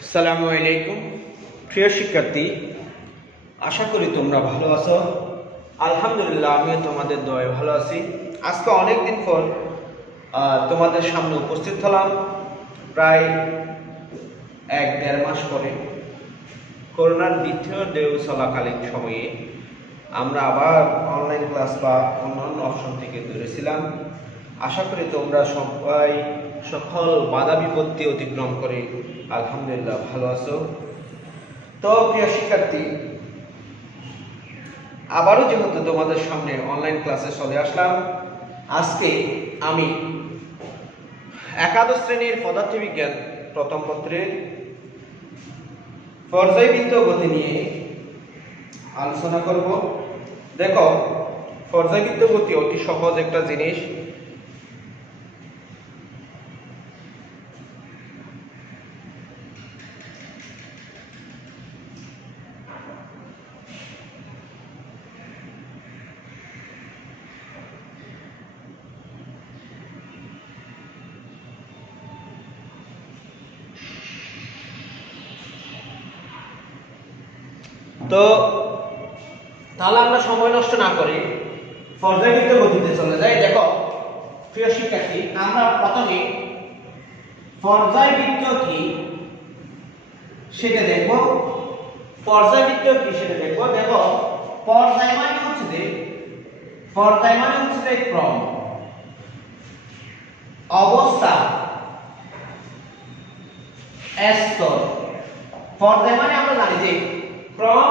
আসসালামু আলাইকুম প্রিয় শিক্ষার্থী, আশা করি তোমরা ভালো আছো। আলহামদুলিল্লাহ, আমিও তোমাদের দয়ায় ভালো আছি। আজকে অনেকদিন পর তোমাদের সামনে উপস্থিত হলাম, প্রায় 1-1.5 মাস পরে। করোনার দ্বিতীয় ঢেউ চলাকালীন সময়ে আমরা আবার অনলাইন ক্লাস বা অন্যান্য অপশন থেকে দূরে ছিলাম। আশা করি তোমরা সবাই সকল বাধা বিপত্তি অতিক্রম করে আলহামদুলিল্লাহ ভালো আছো। তো প্রিয় শিক্ষার্থী, আবারও যেহেতু তোমাদের সামনে অনলাইন ক্লাসে চলে আসলাম, আজকে আমি একাদশ শ্রেণীর পদার্থবিজ্ঞান প্রথম পত্রের পর্যায়বৃত্ত গতি নিয়ে আলোচনা করব। দেখো, পর্যায়বৃত্ত গতি অতি সহজ একটা জিনিস। তো তাহলে আমরা সময় নষ্ট না করে পর্যায়বৃত্ত গতিতে চলে যাই। দেখো প্রিয় শিক্ষার্থী, আমরা প্রথমে পর্যায়বৃত্ত কি সেটা দেখব। পর্যায়বৃত্ত কি সেটা দেখব। দেখো, পর্যায় মানে হচ্ছে ক্রম, অবস্থা, স্তর। পর্যায় মানে আমরা জানি যে ক্রম,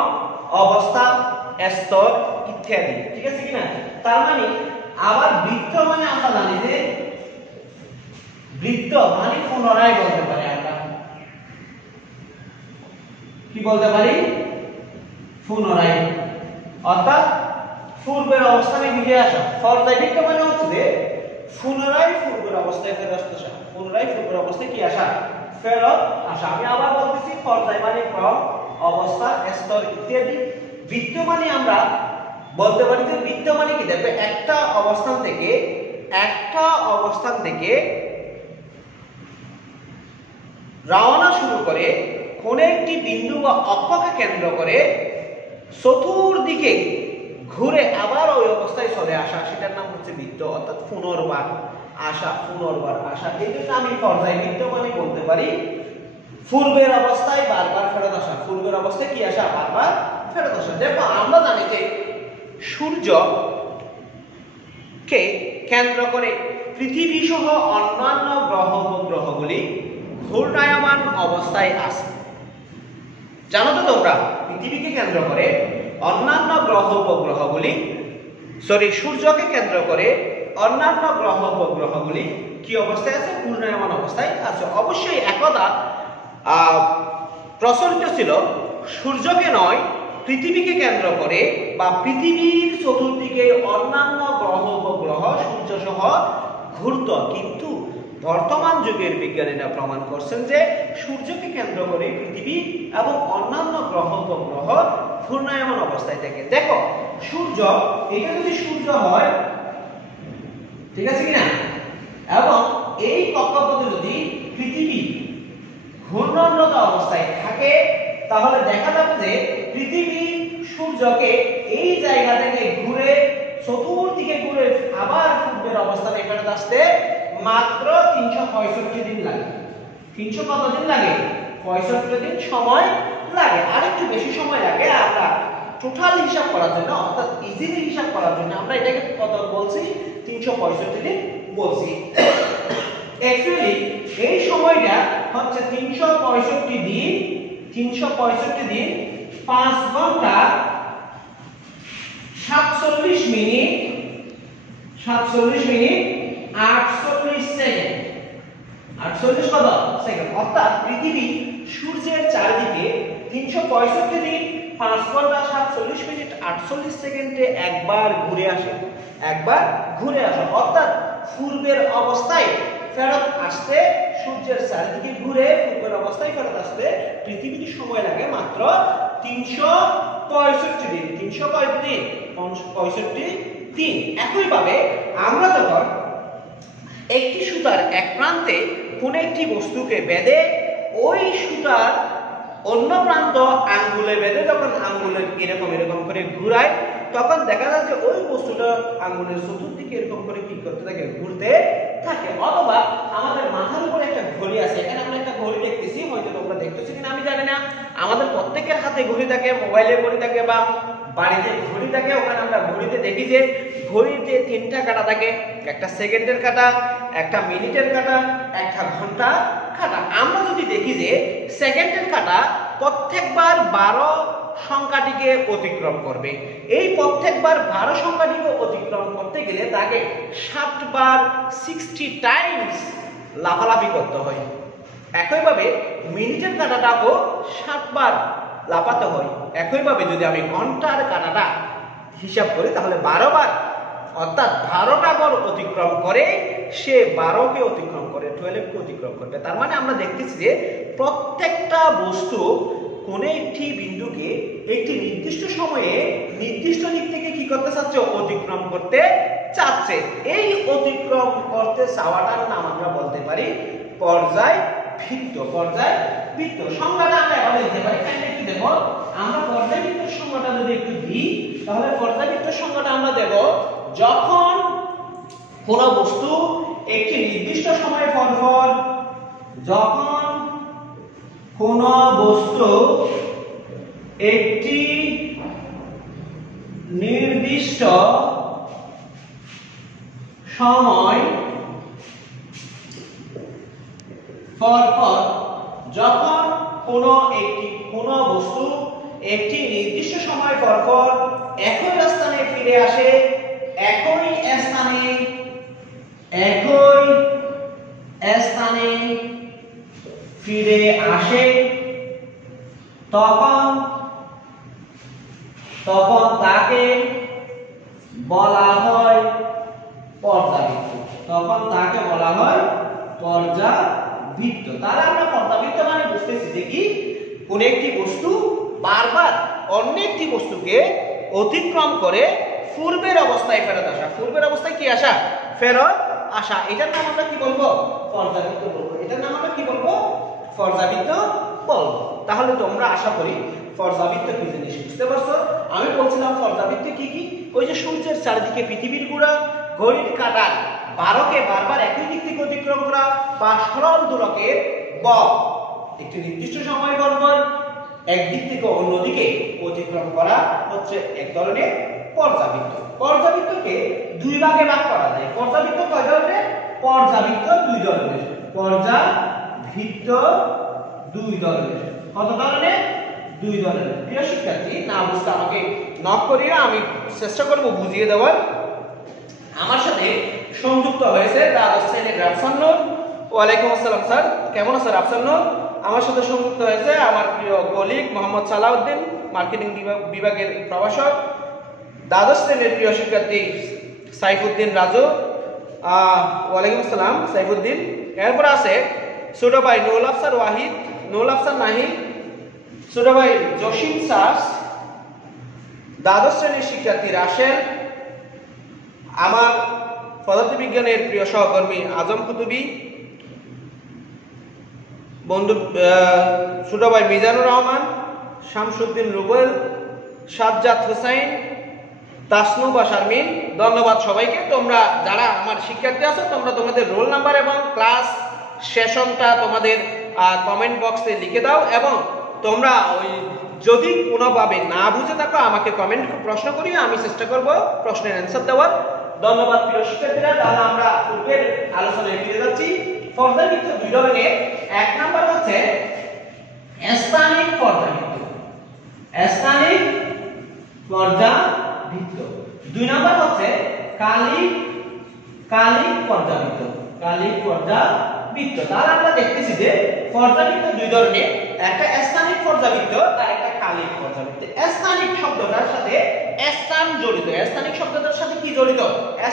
অবস্থা, স্তর ইত্যাদি, ঠিক আছে কিনা? তার মানে আবার বৃত্ত মানে আমরা জানি যে বৃত্ত মানে পুনরায় বলতে পারি। আমরা কি বলতে পারি? পুনরায়, অর্থাৎ পূর্বের অবস্থানে ফিরে আসা। পর্যায়বৃত্ত মানে হচ্ছে যে পুনরায় পূর্বের অবস্থায় ফেরত আসা। পুনরায় পূর্বের অবস্থায় কি আসা? ফেরত আসা। আমি আবার বলতেছি, পর্যায় মানে ক্রম, অবস্থা, স্তর ইত্যাদি। বৃত্ত মানে আমরা বলতে পারি যে বৃত্ত মানে কি? দেখবে, একটা অবস্থান থেকে রওনা শুরু করে কোন একটি বিন্দু বা অক্ষকে কেন্দ্র করে চতুর্দিকে ঘুরে আবার ওই অবস্থায় চলে আসা, সেটার নাম হচ্ছে বৃত্ত। অর্থাৎ পুনর্বার আসা। এই জন্য আমি পর্যায়বৃত্ত মানে বলতে পারি পূর্বের অবস্থায় বারবার ফেরত আসা। পূর্বের অবস্থায় কি আসা? বারবার ফেরত আসা। দেখো, আমরা জানি যে সূর্যকে কেন্দ্র করে পৃথিবী সহ অন্যান্য গ্রহ উপগ্রহগুলি ঘূর্ণায়মান অবস্থায় আছে। জানো তো তোমরা, পৃথিবীকে কেন্দ্র করে অন্যান্য গ্রহ উপগ্রহগুলি, সূর্যকে কেন্দ্র করে অন্যান্য গ্রহ উপগ্রহগুলি কি অবস্থায় আছে? ঘূর্ণায়মান অবস্থায় আছে। অবশ্যই একদা প্রচলিত ছিল সূর্যকে নয়, পৃথিবীকে কেন্দ্র করে বা পৃথিবীর চতুর্দিকে অন্যান্য গ্রহ উপগ্রহ সূর্য সহ ঘুরত। কিন্তু বর্তমান যুগের বিজ্ঞানীরা প্রমাণ করছেন যে সূর্যকে কেন্দ্র করে পৃথিবী এবং অন্যান্য গ্রহ উপগ্রহ ঘূর্ণায়মান অবস্থায় থাকে। দেখো, সূর্য, এটা যদি সূর্য হয়, ঠিক আছে কিনা, এবং এই কক্ষপথে যদি পৃথিবী ঘূর্ণনরত অবস্থায় থাকে, তাহলে দেখা যাবে যে পৃথিবী সূর্যকে এই জায়গা থেকে ঘুরে চতুর্দিকে ঘুরে আবার পূর্বের অবস্থানে ফেরত আসতে মাত্র 365 দিন লাগে। 300 কত দিন লাগে? 65 দিন সময় লাগে। আর একটু বেশি সময় লাগে। আমরা টোটাল হিসাব করার জন্য, অর্থাৎ ইজিলি হিসাব করার জন্য আমরা এটাকে কত বলছি? 365 দিন বলছি। অ্যাকচুয়ালি এই সময়টা হচ্ছে 365 দিন 5 ঘন্টা 47 মিনিট 48 সেকেন্ড। 48 কত সেকেন্ড? অর্থাৎ পৃথিবী সূর্যের চারিদিকে 365 দিন 5 ঘন্টা 47 মিনিট 48 সেকেন্ডে একবার ঘুরে আসে। অর্থাৎ পূর্বের অবস্থায় ফেরত আসতে, সূর্যের চারিদিকে ঘুরে পূর্বের অবস্থায় ফেরত আসতে পৃথিবীর সময় লাগে মাত্র 365 দিন। 365 দিন। একইভাবে আমরা যখন একটি সুতার এক প্রান্তে কোন একটি বস্তুকে বেঁধে ওই সুতার অন্য প্রান্ত আঙ্গুলে বেঁধে যখন আঙ্গুলে এরকম এরকম করে ঘুরায় তখন দেখা যায় যে ওই বস্তুটা আঙ্গুলের চতুর্দিকে এরকম করে কি করতে থাকে, ঘুরতে থাকে। অথবা আমাদের মাথার উপরে একটা ঘড়ি আছে, এখানে আমরা একটা ঘড়ি দেখতেছি, হয়তো তোমরা দেখতেছো কিনা আমি জানি না। আমাদের প্রত্যেকের হাতে ঘড়ি থাকে, মোবাইলে ঘড়ি থাকে বা বাড়িতে ঘড়ি থাকে। ওখানে আমরা ঘড়িতে দেখি যে ঘড়িতে 3টা কাঁটা থাকে, একটা সেকেন্ডের কাঁটা, একটা মিনিটের কাঁটা, একটা ঘন্টা কাঁটা। আমরা যদি দেখি যে সেকেন্ডের কাঁটা প্রত্যেকবার 12 সংখ্যাটিকে অতিক্রম করবে, এই প্রত্যেকবার 12 সংখ্যাটিকে অতিক্রম করতে গেলে তাকে 7 বার 60 টাইমস লাফালাফি করতে হয়। একইভাবে মিনিটের কাঁটাটাও 7 বার লাফাতে হয়। একইভাবে যদি আমি ঘন্টার কাঁটাটা হিসাব করি তাহলে 12 বার, অর্থাৎ 12টা গড় অতিক্রম করে সে 12কে অতিক্রম করে 12কে অতিক্রম করবে। তার মানে আমরা দেখতেছি যে প্রত্যেকটা বস্তু কোন একটি বিন্দুকে একটি নির্দিষ্ট সময়ে নির্দিষ্ট দিক থেকে কি করতে চাচ্ছে, অতিক্রম করতে চাচ্ছে। এই অতিক্রম করতে চাওয়াটার নাম আমরা বলতে পারি পর্যায়বৃত্ত। পর্যায়বৃত্ত সংজ্ঞাটা আমরা এভাবে দিতে পারি। এখানে কি দেব আমরা, পর্যায়বৃত্তের সংজ্ঞাটা যদি একটু দিই তাহলে পর্যায়বৃত্তের সংজ্ঞাটা আমরা দেব যখন কোন বস্তু একটি নির্দিষ্ট সময় পর পর, যখন কোন বস্তু একটি নির্দিষ্ট সময় পর পর, যখন কোন বস্তু একটি নির্দিষ্ট সময় পর পর একই স্থানে ফিরে আসে, একই স্থানে ফিরে আসে, তখন তাকে বলা হয় পর্যাবৃত্ত। তখন তাকে বলা হয় পর্যাবৃত্ত। তাহলে আমরা পর্যাবৃত্ত মানে বুঝতেছি যে কি, কোন একটি বস্তু বারবার অন্য একটি বস্তুকে অতিক্রম করে পূর্বের অবস্থায় ফেরত আসা। পূর্বের অবস্থায় কি আসা, ফেরত আসা। এটার নাম আমরা কি বলবো, পর্যাবৃত্ত বলবো। এটার নাম আমরা কি বলবো, পর্যাবৃত্ত বলবো। তাহলে তোমরা আশা করি পর্যাবৃত্ত কি জিনিস বুঝতে পারছো। আমি বলছিলাম পর্যাবৃত্ত কি কি, ওই যে সূর্যের চারিদিকে পৃথিবীর ঘোরা, ঘড়ির কাঁটা 12কে বারবার একই দিক থেকে অতিক্রম করা, বা সরল দোলকের বল একটি নির্দিষ্ট সময় পর পর একদিক থেকে অন্যদিকে অতিক্রম করা হচ্ছে এক ধরনের পর্যাবৃত্ত। পর্যাবৃত্তকে দুই ভাগে ভাগ করা যায়। পর্যাবৃত্ত কয় ধরনের, পর্যাবৃত্ত দুই ধরনের। পর্যাবৃত্ত দুই ধরনের। কত ধরনের, দুই ধরনের। প্রিয় শিক্ষার্থী, না বুঝতে আমাকে নক করিও, আমি চেষ্টা করব বুঝিয়ে দেওয়ার। আমার সাথে সংযুক্ত হয়েছে দ্বাদশ শ্রেণীর রাফসান নূর। ওয়ালাইকুম আসসালাম স্যার, কেমন আছেন রাফসান নূর? আমার সাথে সংযুক্ত হয়েছে আমার প্রিয় কলিগ মোহাম্মদ সালাউদ্দিন, মার্কেটিং বিভাগের প্রভাষক। দ্বাদশ শ্রেণীর প্রিয় শিক্ষার্থী সাইফুদ্দিন রাজু। ওয়ালাইকুম আসসালাম সাইফুদ্দিন। এরপর আছে ছোট ভাই নুরুল আফসার ওয়াহিদ, নুরুল আফসার নাহিদ, ছোট ভাই জসিম সাস, দ্বাদশ শ্রেণীর শিক্ষার্থী রাশেল, আমার পদার্থবিজ্ঞানের প্রিয় সহকর্মী আজম কুতুবী, বন্ধু ছোট ভাই মিজানুর রহমান, শামসুদ্দিন রুবেল, সাজ্জাদ হোসাইন, তাসনু বা শারমিন। ধন্যবাদ সবাইকে। তোমরা যারা আমার শিক্ষার্থী আছো তোমরা তোমাদের রোল নাম্বার এবং ক্লাস সেশনটা তোমাদের কমেন্ট বক্সে লিখে দাও, এবং তোমরা ওই যদি কোনোভাবে না বুঝে থাকো আমাকে কমেন্ট প্রশ্ন করিও, আমি চেষ্টা করব প্রশ্নের অ্যান্সার দেওয়ার। ধন্যবাদ প্রিয় শিক্ষার্থীরা। তাহলে আমরা পূর্বের আলোচনায় ফিরে যাচ্ছি। পর্যাবৃত্ত দুই ধরনের। এক নাম্বার হচ্ছে স্থানিক পর্যাবৃত্ত, স্থানিক পর্যাবৃত্ত। দুই নাম্বার হচ্ছে কালিক পর্যাবৃত্ত, কালিক পর্যাবৃত্ত। তাহলে আমরা দেখতেছি যে পর্যাবৃত্ত দুই ধরনের, একটা স্থানিক পর্যাবৃত্ত আর একটা কালিক পর্যাবৃত্ত। স্থানিক শব্দটার সাথে স্থান জড়িত। স্থানিক শব্দটার সাথে কি জড়িত,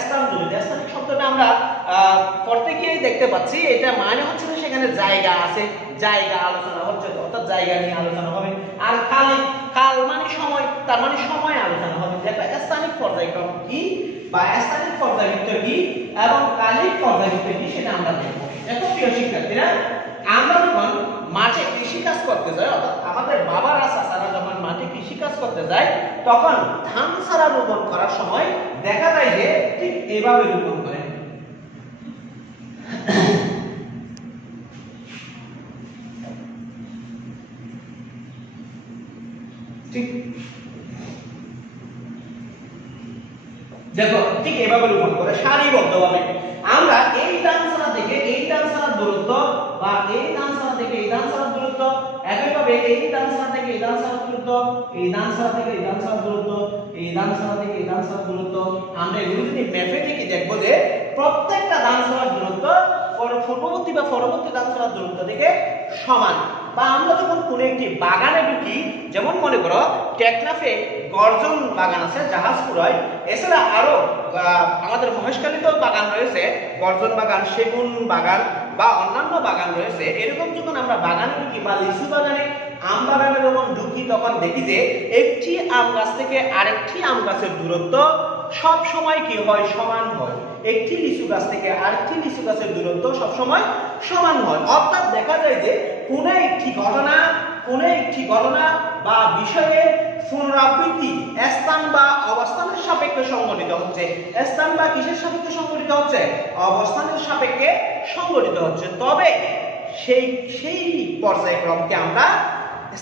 স্থান জড়িত। স্থানিক শব্দটা আমরা পড়তে গিয়ে দেখতে পাচ্ছি, এটা মানে হচ্ছে যে সেখানে জায়গা আছে, জায়গা আলোচনা হচ্ছে, অর্থাৎ জায়গা নিয়ে আলোচনা হবে। আর কালিক, কাল মানে সময়, তার মানে সময় আলোচনা হবে। একটা স্থানিক পর্যায়ক্রম কি বা স্থানিক পর্যাবৃত্ত কি এবং কালিক পর্যাবৃত্ত কি সেটা আমরা দেখব। দেখো প্রিয় শিক্ষার্থীরা, আমরা যখন মাঠে কৃষি কাজ করতে যাই, অর্থাৎ আমাদের বাবারা চাচারা যখন মাঠে কৃষি কাজ করতে যায়, তখন ধান চারা রোপণ করার সময় দেখা যায় যে ঠিক এইভাবে রোপণ করে। ঠিক দেখো ঠিক এভাবে রোপণ করে সারিবদ্ধভাবে। আমরা এই ধান চারা থেকে এই ধান চারার দূরত্ব বা এই ধান চারা থেকে এই ধান চারার দূরত্ব, একইভাবে এই ধান চারা থেকে এই ধান চারার দূরত্ব, এই ধান চারা থেকে এই ধান চারার দূরত্ব, এই ধান চারা থেকে এই ধান চারার দূরত্ব, আমরা এগুলো যদি ম্যাপে লিখে দেখবো যে প্রত্যেকটা ধান চারার দূরত্ব পূর্ববর্তী বা পরবর্তী ধান চারার দূরত্ব থেকে সমান। বা আমরা যখন কোনো একটি বাগানে ঢুকি, যেমন মনে করো টেকনাফে গর্জন বাগান আছে, জাহাজপুরায়, এছাড়া আরো আমাদের মহেশখালীতেও বাগান রয়েছে, গর্জন বাগান, সেগুন বাগান বা অন্যান্য বাগান রয়েছে। এরকম যখন আমরা বাগানে ঢুকি বা লিচু বাগানে, আম বাগানে যখন ঢুকি, তখন দেখি যে একটি আম গাছ থেকে আরেকটি আম গাছের দূরত্ব সব সময় কি হয়, সমান হয়। একটি লিচু গাছ থেকে আরেকটি লিচু গাছের দূরত্ব সব সময় সমান হয়। অর্থাৎ দেখা যায় যে কোনো একটি ঘটনা বা বিষয়ের পুনরাবৃত্তি স্থান বা অবস্থানের সাপেক্ষে সংঘটিত হচ্ছে। স্থান বা কিসের সাপেক্ষে সংঘটিত হচ্ছে? অবস্থানের সাপেক্ষে সংঘটিত হচ্ছে। তবে সেই পর্যায়ক্রমকে আমরা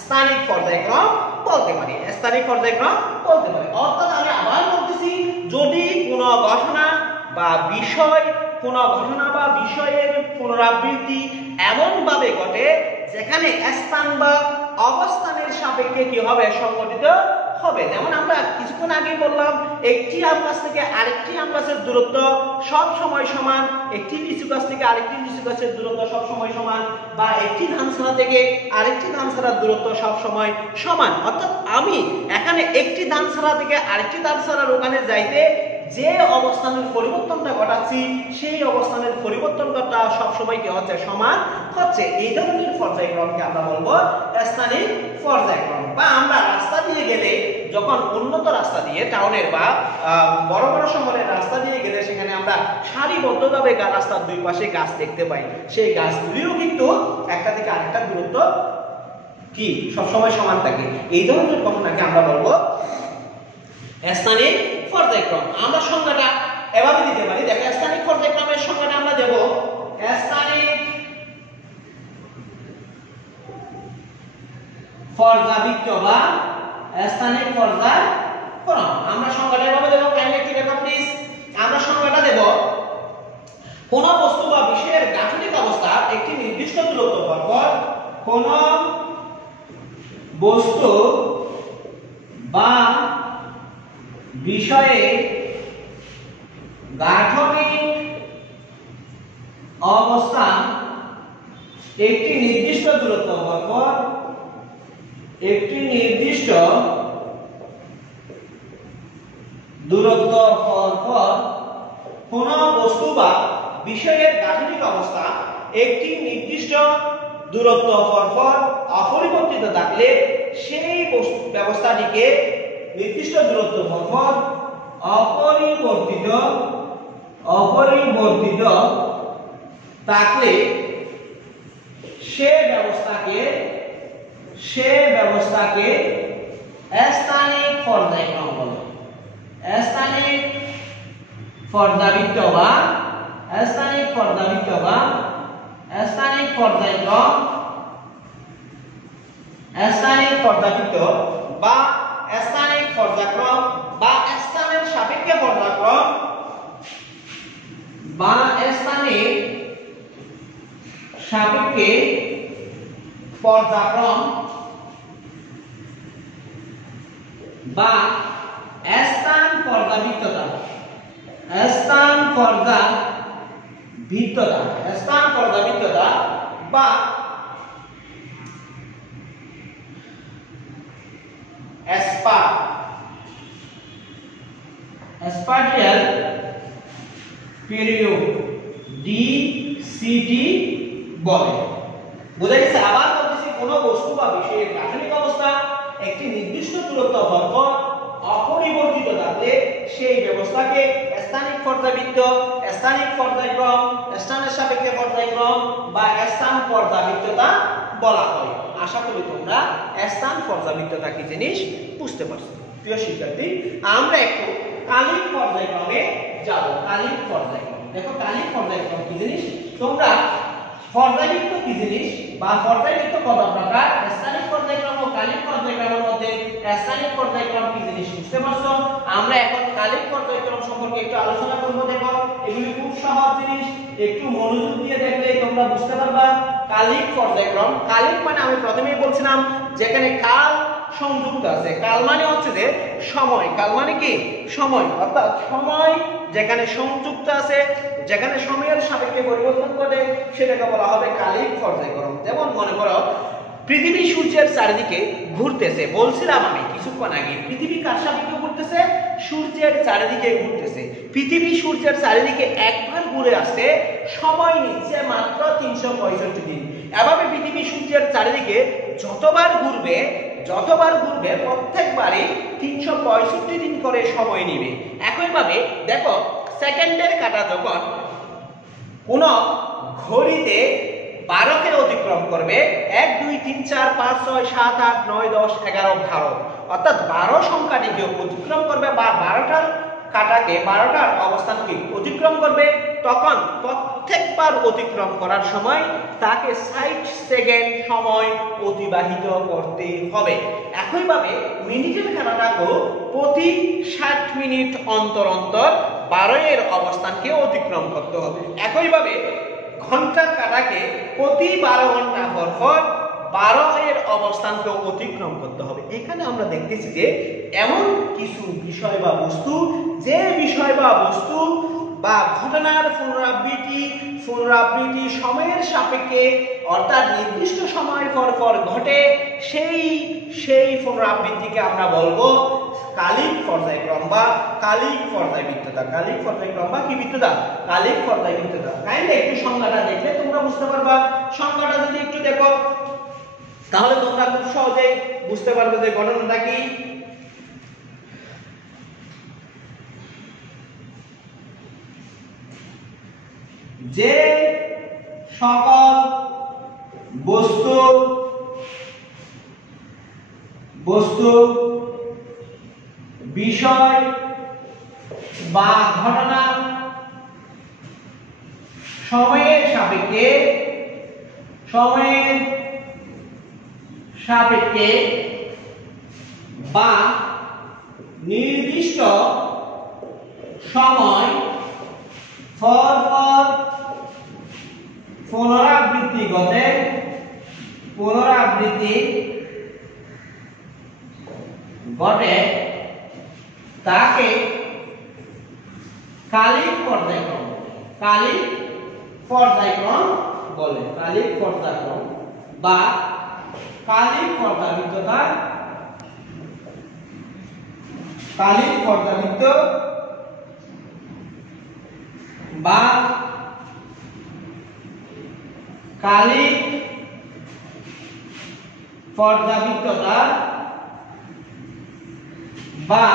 স্থানিক পর্যায়ক্রম বলতে পারি। স্থানিক পর্যায়ক্রম বলতে পারি। অর্থাৎ আমি আবার বলতেছি, যদি কোনো ঘটনা বা বিষয়ের পুনরাবৃত্তি এমন ভাবে ঘটে যেখানে স্থান বা অবস্থানের সাপেক্ষে কি হবে, সংঘটিত হবে। যেমন আমরা কিছুক্ষণ আগে বললাম, একটি আম গাছ থেকে আরেকটি আম গাছের দূরত্ব সব সময় সমান, একটি লিচু গাছ থেকে আরেকটি লিচু গাছের দূরত্ব সব সময় সমান, বা একটি ধান চারা থেকে আরেকটি ধান চারার দূরত্ব সব সময় সমান। অর্থাৎ আমি এখানে একটি ধান চারা থেকে আরেকটি ধান চারার ওখানে যাইতে যে অবস্থানের পরিবর্তনটা ঘটাচ্ছি, সেই অবস্থানের পরিবর্তনটা সব সময় কি হচ্ছে, সমান হচ্ছে। এই ধরনের পর্যায়ক্রমকে আমরা বলবো স্থানিক পর্যায়ক্রম। বা আমরা রাস্তা দিয়ে গেলে, যখন উন্নত রাস্তা দিয়ে টাউনের বা বড় বড় শহরের রাস্তা দিয়ে গেলে, সেখানে আমরা সারিবদ্ধভাবে রাস্তার দুই পাশে গাছ দেখতে পাই। সেই গাছগুলিও কিন্তু একটা থেকে আরেকটা দূরত্ব কি সবসময় সমান থাকে। এই ধরনের ঘটনাকে আমরা বলবো স্থানিক পর্যায়ক্রম। আমরা সংজ্ঞাটা এভাবে দিতে পারি। দেখো, স্থানিক পর্যায়ক্রমের সংজ্ঞাটা আমরা দেব স্থানিক পর্যাবৃত্ত বা স্থানিক পর্যায়ক্রম। আমরা সংজ্ঞাটা এভাবে দেব। কেন একটু দেখো প্লিজ। আমরা সংজ্ঞাটা দেব, কোন বস্তু বা বিষয়ের গাঠনিক অবস্থা একটি নির্দিষ্ট দূরত্ব পরপর কোন বস্তু বা বিষয়ে গাঠনিক অবস্থা একটি নির্দিষ্ট দূরত্ব পরপর কোন বস্তু বা বিষয়ের গাঠনিক অবস্থা একটি নির্দিষ্ট দূরত্ব পরপর অপরিবর্তিত থাকলে সেই ব্যবস্থাটিকে নির্দিষ্ট দূরত্ব পরপর অপরিবর্তিত থাকলে সে ব্যবস্থাকে স্থানিক পর্যায়ক্রম বলে। স্থানিক পর্যাবৃত্ত বা স্থানিক পর্যায়ক্রম, স্থানিক পর্যাবৃত্ত বা স্থানিক পর্যায়ক্রম বা স্থানের সাপেক্ষে পর্যায়ক্রম বা স্থানিক সাপেক্ষে পর্যায়ক্রম বা স্থান পর্যাবৃত্ততা বা স্পাটিয়াল পিরিয়ডিসিটি বলে। বোঝা গেছে? আবার বলতেছি, কোন বস্তু বা বিষয়ের গাঠনিক অবস্থা একটি নির্দিষ্ট দূরত্ব পরপর অপরিবর্তিত থাকলে সেই ব্যবস্থাকে স্থানিক পর্যাবৃত্ত, স্থানিক পর্যায়ক্রম, স্থানের সাপেক্ষে পর্যায়ক্রম বা স্থান পর্যাবৃত্ততা বলা হয়। আশা করি তোমরা স্থান পর্যাবৃত্ততা কি জিনিস বুঝতে পারছো। প্রিয় শিক্ষার্থী, আমরা একটু কালিক পর্যায়ক্রমে যাব। কালিক পর্যায়ক্রম, দেখো কালিক পর্যায়ক্রম কি জিনিস, তোমরা পর্যায়বৃত্ত কি জিনিস বা পর্যায়বৃত্ত কত প্রকার, স্থানিক পর্যায়ক্রম ও কালিক পর্যায়ক্রমের মধ্যে স্থানিক পর্যায়ক্রম কি জিনিস বুঝতে পারছো। আমরা এখন কালিক পর্যায়ক্রম সম্পর্কে একটু আলোচনা করব। দেখো এগুলি খুব সহজ জিনিস, একটু মনোযোগ দিয়ে দেখলে তোমরা বুঝতে পারবা। কালিক পর্যায়ক্রম, কালিক মানে আমি প্রথমেই বলছিলাম যেখানে কাল সংযুক্ত আছে। কাল মানে হচ্ছে যে সময়, কাল মানে কি সময়, অর্থাৎ সময় যেখানে সংযুক্ত আছে, যেখানে সময়ের সাপেক্ষে পরিবর্তন করে সেটাকে বলা হবে কালিক পর্যায়ক্রম। যেমন মনে করো পৃথিবী সূর্যের চারিদিকে ঘুরতেছে, বলছিলাম আমি কিছুক্ষণ আগে পৃথিবী কার সাপেক্ষে ঘুরতেছে, সূর্যের চারিদিকে ঘুরতেছে। পৃথিবী সূর্যের চারিদিকে একবার ঘুরে আসতে সময় নিচ্ছে মাত্র 365 দিন। এভাবে পৃথিবী সূর্যের চারিদিকে যতবার ঘুরবে প্রত্যেকবারই 365 দিন করে সময় নেবে। একইভাবে দেখো সেকেন্ডের কাঁটা যখন কোন ঘড়িতে 12কে অতিক্রম করবে, 1 2 3 4 5 6 7 8 9 10 11 12, অর্থাৎ 12 সংখ্যাটিকে অতিক্রম করবে বা 12টার কাঁটাকে 12টার অবস্থানকে অতিক্রম করবে, তখন প্রত্যেকবার অতিক্রম করার সময় তাকে 60 সেকেন্ড সময় অতিবাহিত করতে হবে। একইভাবে মিনিটের কাঁটাটাকেও প্রতি 60 মিনিট অন্তর অন্তর 12 এর অবস্থানকে অতিক্রম করতে হবে। একইভাবে ঘন্টার কাঁটাকে প্রতি 12 ঘন্টা পর পর 12 এর অবস্থানকে অতিক্রম করতে হবে। এখানে আমরা দেখতেছি যে এমন কিছু বিষয় বা বস্তু, যে বিষয় বা বস্তু বা ঘটনার পুনরাবৃত্তি সময়ের সাপেক্ষে অর্থাৎ নির্দিষ্ট সময় পর পর ঘটে, সেই পুনরাবৃত্তিকে আমরা বলবো কালিক পর্যায়ক্রম বা কালিক পর্যায়বৃত্ততা। কালিক পর্যায়ক্রম বা কি বৃত্ততা, কালিক পর্যায়বৃত্ততা। কাইন্ডলি একটু সংজ্ঞাটা দেখলে তোমরা বুঝতে পারবা। সংজ্ঞাটা যদি একটু দেখো তাহলে তোমরা খুব সহজেই বুঝতে পারবে যে ঘটনাটা কি। যে সকল বস্তু বিষয় বা ঘটনা সময়ের সাপেক্ষে বা নির্দিষ্ট সময় পর পর পুনরাবৃত্তি ঘটে তাকে কালিক পর্যায়ক্রম বলে। কালিক পর্যায়ক্রম বা কালিক পর্যাবৃত্ততা, কালিক পর্যাবৃত্ত বা কালিক পর্যাবৃত্ততা বা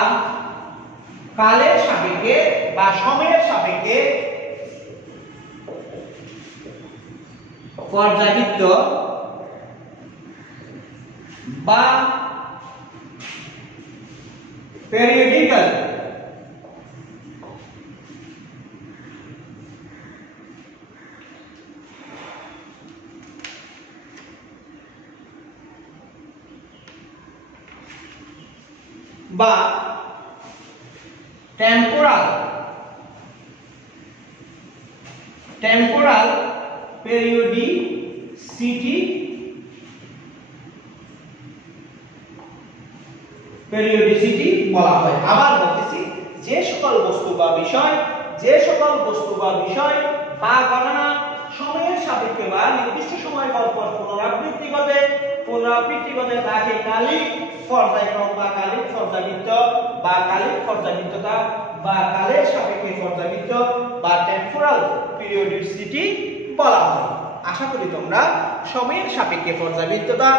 কালের সাপেক্ষে বা সময়ের সাপেক্ষে পর্যাবৃত্ত বা পেরিয়ডিক্যাল বা টেম্পোরাল পেরিওডিসিটি বলা হয়। আবার বলতেছি, যে সকল বস্তু বা বিষয় বা ঘটনা সময়ের সাপেক্ষে বা নির্দিষ্ট সময় পর পর পুনরাবৃত্তি ঘটে তাকে কালিক পর্যায়ক্রম বা কালিক পর্যাবৃত্ত বা কালিক পর্যাবৃত্ততা বা কালের সাপেক্ষে পর্যাবৃত্ত বা টেম্পোরাল পিরিয়ডিসিটি বলা হয়। আশা করি তোমরা সময়ের সাপেক্ষে পর্যাবৃত্ততা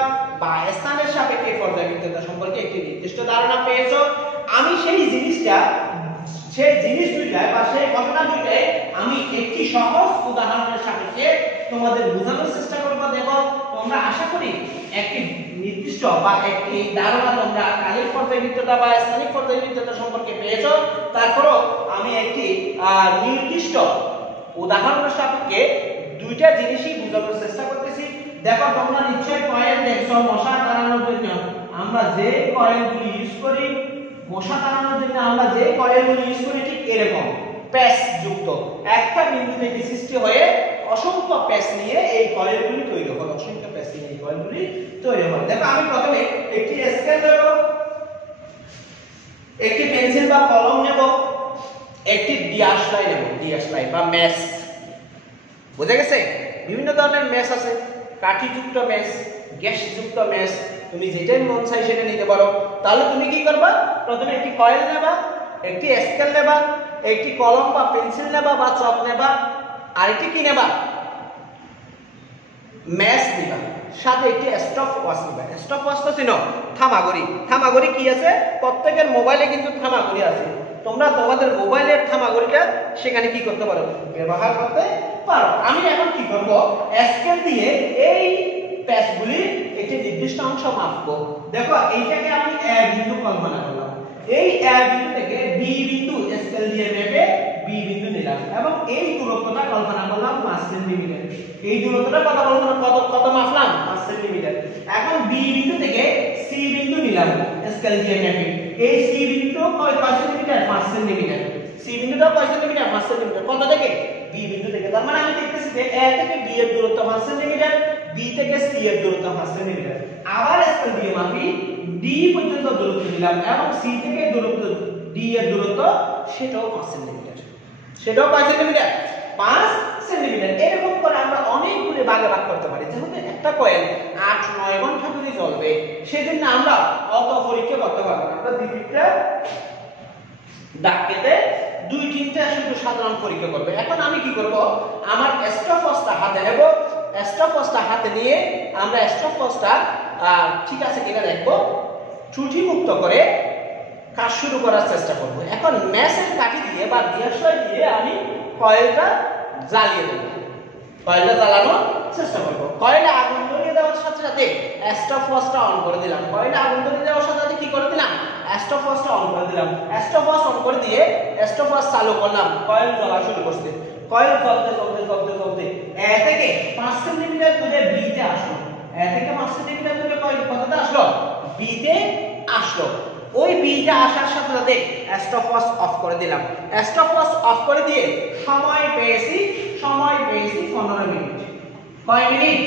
বা স্থানের সাপেক্ষে পর্যাবৃত্ততা সম্পর্কে একটি নির্দিষ্ট ধারণা পেয়েছো। আমি সেই জিনিস দুইটায় বা সেই ঘটনা দুইটায় আমি একটি সহজ উদাহরণের সাহায্যে তোমাদের বোঝানোর চেষ্টা করব। দেখো তোমরা আশা করি একটি নির্দিষ্ট বা একটি ধারণা তোমরা কালিক পর্যায়বৃত্ততা বা স্থানিক পর্যায়বৃত্ততা সম্পর্কে পেয়েছো। তারপরও আমি একটি নির্দিষ্ট উদাহরণের সাপেক্ষে দুইটা জিনিসই বোঝানোর চেষ্টা করতেছি। দেখো তোমরা নিশ্চয়ই কয়েল দেখছো মশা তাড়ানোর জন্য আমরা যে কয়েলগুলি ইউজ করি, মশা তাড়ানোর জন্য আমরা যে কয়েলগুলি ইউজ করি ঠিক এরকম প্যাচ যুক্ত একটা বিন্দু থেকে সৃষ্টি হয়ে অসংখ্য প্যাচ নিয়ে এই কয়েলগুলি তৈরি হয়, অসংখ্য প্যাচ নিয়ে এই কয়েলগুলি তৈরি হয়। দেখো আমি প্রথমে একটি স্কেল নেব, একটি পেন্সিল বা কলম নেব, একটি দিয়াশলাই নেব, দিয়াশলাই বা ম্যাচ। বুঝা গেছে? বিভিন্ন ধরনের ম্যাচ আছে, কাঠিযুক্ত ম্যাচ, গ্যাসযুক্ত ম্যাচ, তুমি যেটাই মন চাই সেটা নিতে পারো। তাহলে তুমি কি করবা? প্রথমে একটি কয়েল নেবা, একটি স্কেল নেবা, একটি কলম বা পেন্সিল নেবা বা চক নেবা, আর একটি কি নেবা? ম্যাচ নিবা, সাথে একটি স্টপ ওয়াচ নিবা। স্টপ ওয়াচ তো চিনো? থামাঘড়ি। থামাঘড়ি কি আছে? প্রত্যেকের মোবাইলে কিন্তু থামাঘড়ি আছে। তোমরা তোমাদের মোবাইলের থামাঘড়িটা সেখানে কি করতে পারো? ব্যবহার করতে পারো। আমি এখন কি করব? স্কেল দিয়ে এই প্যাচগুলি একটি নির্দিষ্ট অংশ মাপবো। দেখো এইটাকে আমি এ বিন্দু কল্পনা করলাম, এই এ বিন্দু থেকে বি বিন্দু স্কেল দিয়ে মেপে বি বিন্দু নিলাম এবং এই দূরত্বটা কল্পনা করলাম 5 সেমি। এই দূরত্বটা কত মাপলাম? 5 সেমি। এখন বি বিন্দু থেকে সি বিন্দু নিলাম স্কেল দিয়ে মেপে, এই সি বিন্দু কয় সেমি? 5 সেমি। সি বিন্দুটা কয় সেমি? 5 সেমি। কত থেকে? বি বিন্দু থেকে। তার মানে আমি দেখতেছি যে এ থেকে বি এর দূরত্ব 5 সেমি, বি থেকে সি এর দূরত্ব 5 সেমি। আবার স্কেল দিয়ে মাপি, ডি পর্যন্ত দূরত্ব নিলাম এবং সি থেকে দূরত্ব ডি এর দূরত্ব সেটাও 5 সেমি। সেটাও 5 সেমি, 5 সেমি। এরকম করে আমরা অনেকগুলো ভাগে ভাগ করতে পারি। যেহেতু একটা কয়েল 8-9 ঘন্টা ধরে জ্বলবে, সেজন্য আমরা অত পরীক্ষা করতে পারবো না। আমরা দ্বিতীয়টা দাগ কেটে 2-3টা শুধু সাধারণ পরীক্ষা করবে। এখন আমি কি করব? আমার স্টপওয়াচটা হাতে নেব, স্টপওয়াচটা হাতে নিয়ে আমরা স্টপওয়াচটা ঠিক আছে কিনা দেখবো, ত্রুটি মুক্ত করে কাজ শুরু করার চেষ্টা করব। এখন ম্যাচের কাঠি দিয়ে বা দিয়াশলাই দিয়ে আমি কয়েলটা জ্বালিয়ে দেব, কয়েলটা জ্বালানোর চেষ্টা করব। কয়েলে আগুন ধরিয়ে দেওয়ার সাথে সাথে স্টপওয়াচটা অন করে দিলাম। কয়েলে আগুন ধরিয়ে দেওয়ার সাথে সাথে কি করে দিলাম? স্টপওয়াচটা অন করে দিলাম। স্টপওয়াচ অন করে দিয়ে স্টপওয়াচ চালু করলাম, কয়েল জ্বলা শুরু করছে। কয়েল জ্বলতে জ্বলতে জ্বলতে জ্বলতে এ থেকে 5 সেমি দূরে বি তে আসলো, এ থেকে 5 সেমি দূরে কয়েল কততে আসলো? বি তে আসলো। ওই বিটা আসার সাথে সাথে স্টপওয়াচ অফ করে দিলাম। স্টপওয়াচ অফ করে দিয়ে সময় পেয়েছি 15 মিনিট। কয় মিনিট?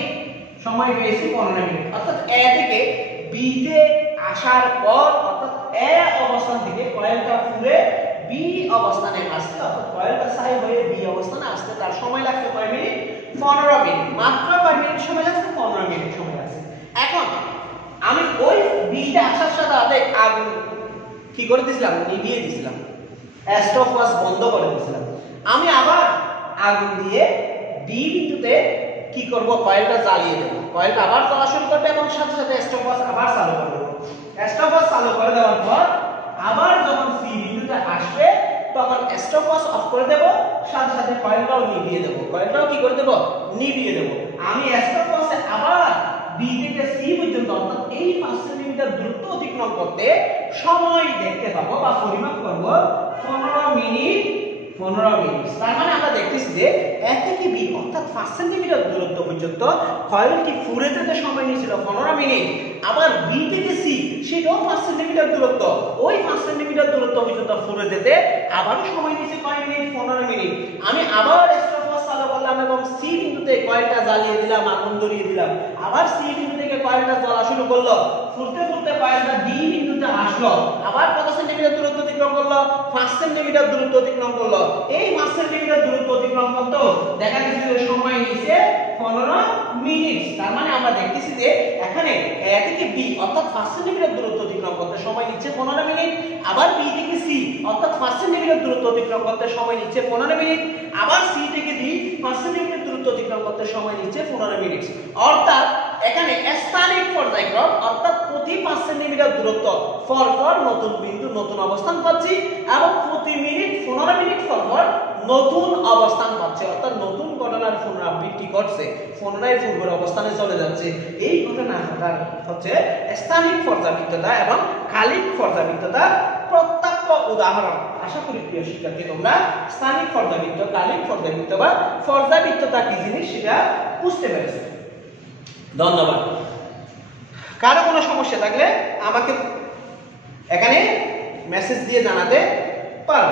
সময় পেয়েছি 15 মিনিট। অর্থাৎ এ থেকে বি তে আসার পর, অর্থাৎ এ অবস্থান থেকে কয়েলটা ঘুরে বি অবস্থানে আসতে, অর্থাৎ কয়েলটা সাই হয়ে বি অবস্থানে আসতে তার সময় লাগছে কয় মিনিট? 15 মিনিট। মাত্র কয় মিনিট সময় লাগছে? 15 মিনিট সময় লাগছে। এখন আমি ওই বিটা আসার সাথে সাথে আগুন কি করে দিয়েছিলাম? নিভিয়ে দিয়েছিলাম, স্টপওয়াচ বন্ধ করে দিয়েছিলাম। আমি আবার আগুন দিয়ে ডি বিন্দুতে কি করব? কয়েলটা জ্বালিয়ে দেব। কয়েলটা আবার জ্বলা শুরু করবে এবং সাথে সাথে স্টপওয়াচ আবার চালু করে দেব। স্টপওয়াচ চালু করে দেওয়ার পর আবার যখন সি বিন্দুতে আসবে তখন স্টপওয়াচ অফ করে দেব, সাথে সাথে কয়েলটাও নিভিয়ে দেব। কয়েলটাও কি করে দেব? নিভিয়ে দেব। আমি স্টপওয়াচে আবার বি থেকে সি পর্যন্ত, অর্থাৎ এই 5 সেমি দূরত্ব অতিক্রম করতে সময় দেখতে পাবো বা পরিমাপ করব 15 মিনিট। তার মানে আমরা দেখতেছি যে এ থেকে বি অর্থাৎ 5 সেন্টিমিটার দূরত্ব পর্যন্ত কয়েলটি ফুরে যেতে সময় নিয়েছিল 15 মিনিট। আবার বি থেকে সি সেটাও 5 সেন্টিমিটার দূরত্ব, ওই 5 সেন্টিমিটার দূরত্ব পর্যন্ত ফুরে যেতে আবারও সময় নিয়েছে কয় মিনিট? 15 মিনিট। আমি আবার স্টপওয়াচ চালু করলাম এবং সি বিন্দুতে কয়েলটা জ্বালিয়ে দিলাম, আগুন ধরিয়ে দিলাম। আবার সি বিন্দু থেকে কয়েলটা জ্বলা শুরু করলো, ফুরতে ফুরতে কয়েলটা ডি বিন্দুতে আসলো। আবার কত সেন্টিমিটার দূরত্ব অতিক্রম করলো? 5 সেন্টিমিটার দূরত্ব অতিক্রম করলো। এই 5 সেন্টিমিটার দূরত্ব অতিক্রম করতে দেখা গেছে যে সময় নিয়েছে 15 মিনিট। তার মানে আমরা দেখতেছি যে এখানে এ থেকে বি অর্থাৎ 5 সেন্টিমিটার দূরত্ব অতিক্রম করতে সময় নিচ্ছে 15 মিনিট। আবার বি থেকে সি অর্থাৎ 5 সেন্টিমিটার দূরত্ব অতিক্রম করতে সময় নিচ্ছে 15 মিনিট। আবার সি থেকে ডি 5 সেন্টিমিটার দূরত্ব অতিক্রম করতে সময় নিচ্ছে 15 মিনিট। অর্থাৎ এখানে স্থানিক পর্যায়ক্রম অর্থাৎ প্রতি 5 সেন্টিমিটার দূরত্ব পর নতুন বিন্দু নতুন অবস্থান পাচ্ছি এবং প্রতি মিনিট 15 মিনিট পর নতুন অবস্থান পাচ্ছে, অর্থাৎ নতুন ঘটনার পুনরাবৃত্তি ঘটছে, পুনরায় পূর্বের অবস্থানে চলে যাচ্ছে। এই ঘটনাটার হচ্ছে স্থানিক পর্যাবৃত্ততা এবং কালিক পর্যাবৃত্ততা প্রত্যক্ষ উদাহরণ। আশা করি প্রিয় শিক্ষার্থী তোমরা স্থানিক পর্যাবৃত্ত, কালিক পর্যাবৃত্ত বা পর্যাবৃত্ততা কি জিনিস সেটা বুঝতে পেরেছো। ধন্যবাদ। কারো কোনো সমস্যা থাকলে আমাকে এখানে মেসেজ দিয়ে জানাতে পারো।